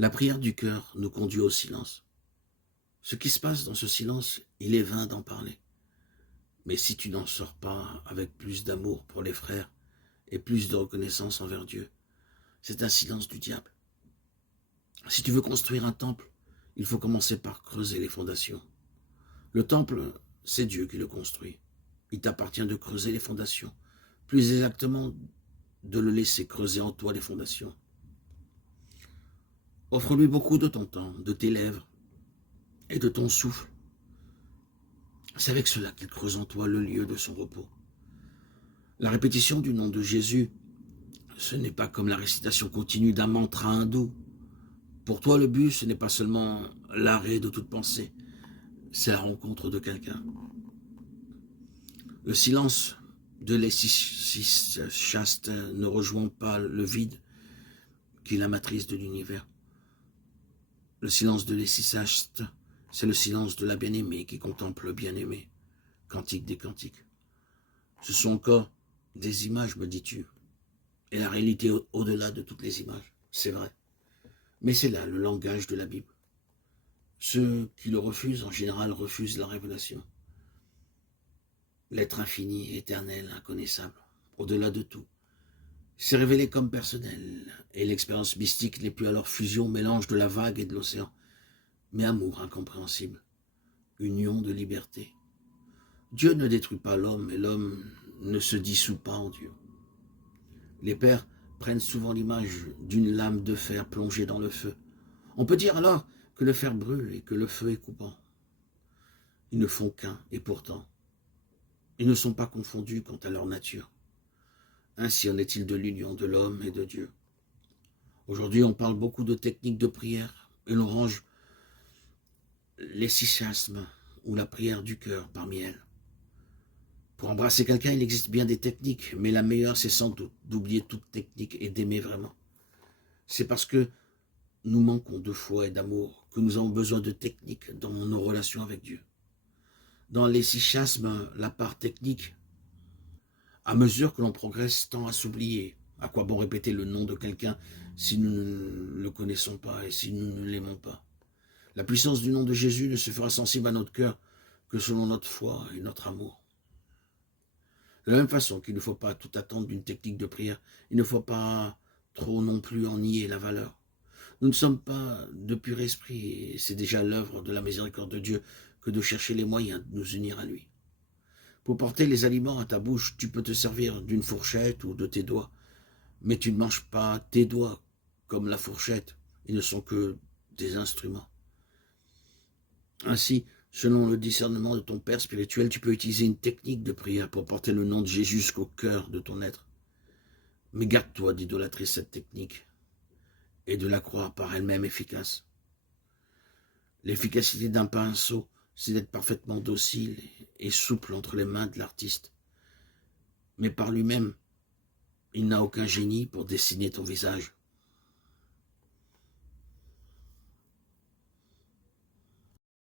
La prière du cœur nous conduit au silence. Ce qui se passe dans ce silence, il est vain d'en parler. Mais si tu n'en sors pas avec plus d'amour pour les frères et plus de reconnaissance envers Dieu, c'est un silence du diable. Si tu veux construire un temple, il faut commencer par creuser les fondations. Le temple, c'est Dieu qui le construit. Il t'appartient de creuser les fondations. Plus exactement, de le laisser creuser en toi les fondations. Offre-lui beaucoup de ton temps, de tes lèvres et de ton souffle. C'est avec cela qu'il creuse en toi le lieu de son repos. La répétition du nom de Jésus, ce n'est pas comme la récitation continue d'un mantra hindou. Pour toi, le but, ce n'est pas seulement l'arrêt de toute pensée, c'est la rencontre de quelqu'un. Le silence de les six chastes ne rejoint pas le vide qui est la matrice de l'univers. Le silence de les six chastes, c'est le silence de la bien-aimée qui contemple le bien-aimé. Cantique des cantiques. Ce sont encore des images, me dis-tu. Et la réalité au-delà de toutes les images, c'est vrai. Mais c'est là le langage de la Bible. Ceux qui le refusent, en général, refusent la révélation. L'être infini, éternel, inconnaissable, au-delà de tout. C'est révélé comme personnel, et l'expérience mystique n'est plus alors fusion, mélange de la vague et de l'océan, mais amour incompréhensible, union de liberté. Dieu ne détruit pas l'homme, et l'homme ne se dissout pas en Dieu. Les pères prennent souvent l'image d'une lame de fer plongée dans le feu. On peut dire alors que le fer brûle et que le feu est coupant. Ils ne font qu'un, et pourtant, ils ne sont pas confondus quant à leur nature. Ainsi en est-il de l'union de l'homme et de Dieu. Aujourd'hui, on parle beaucoup de techniques de prière, et l'on range l'essichisme ou la prière du cœur parmi elles. Pour embrasser quelqu'un, il existe bien des techniques, mais la meilleure, c'est sans doute d'oublier toute technique et d'aimer vraiment. C'est parce que nous manquons de foi et d'amour que nous avons besoin de techniques dans nos relations avec Dieu. Dans l'essichisme, la part technique, à mesure que l'on progresse, tend à s'oublier. À quoi bon répéter le nom de quelqu'un si nous ne le connaissons pas et si nous ne l'aimons pas? La puissance du nom de Jésus ne se fera sensible à notre cœur que selon notre foi et notre amour. De la même façon qu'il ne faut pas tout attendre d'une technique de prière, il ne faut pas trop non plus en nier la valeur. Nous ne sommes pas de pur esprit, et c'est déjà l'œuvre de la miséricorde de Dieu que de chercher les moyens de nous unir à lui. Pour porter les aliments à ta bouche, tu peux te servir d'une fourchette ou de tes doigts, mais tu ne manges pas tes doigts comme la fourchette, ils ne sont que des instruments. Ainsi, selon le discernement de ton Père spirituel, tu peux utiliser une technique de prière pour porter le nom de Jésus jusqu'au cœur de ton être. Mais garde-toi d'idolâtrer cette technique et de la croire par elle-même efficace. L'efficacité d'un pinceau, c'est d'être parfaitement docile et souple entre les mains de l'artiste. Mais par lui-même, il n'a aucun génie pour dessiner ton visage.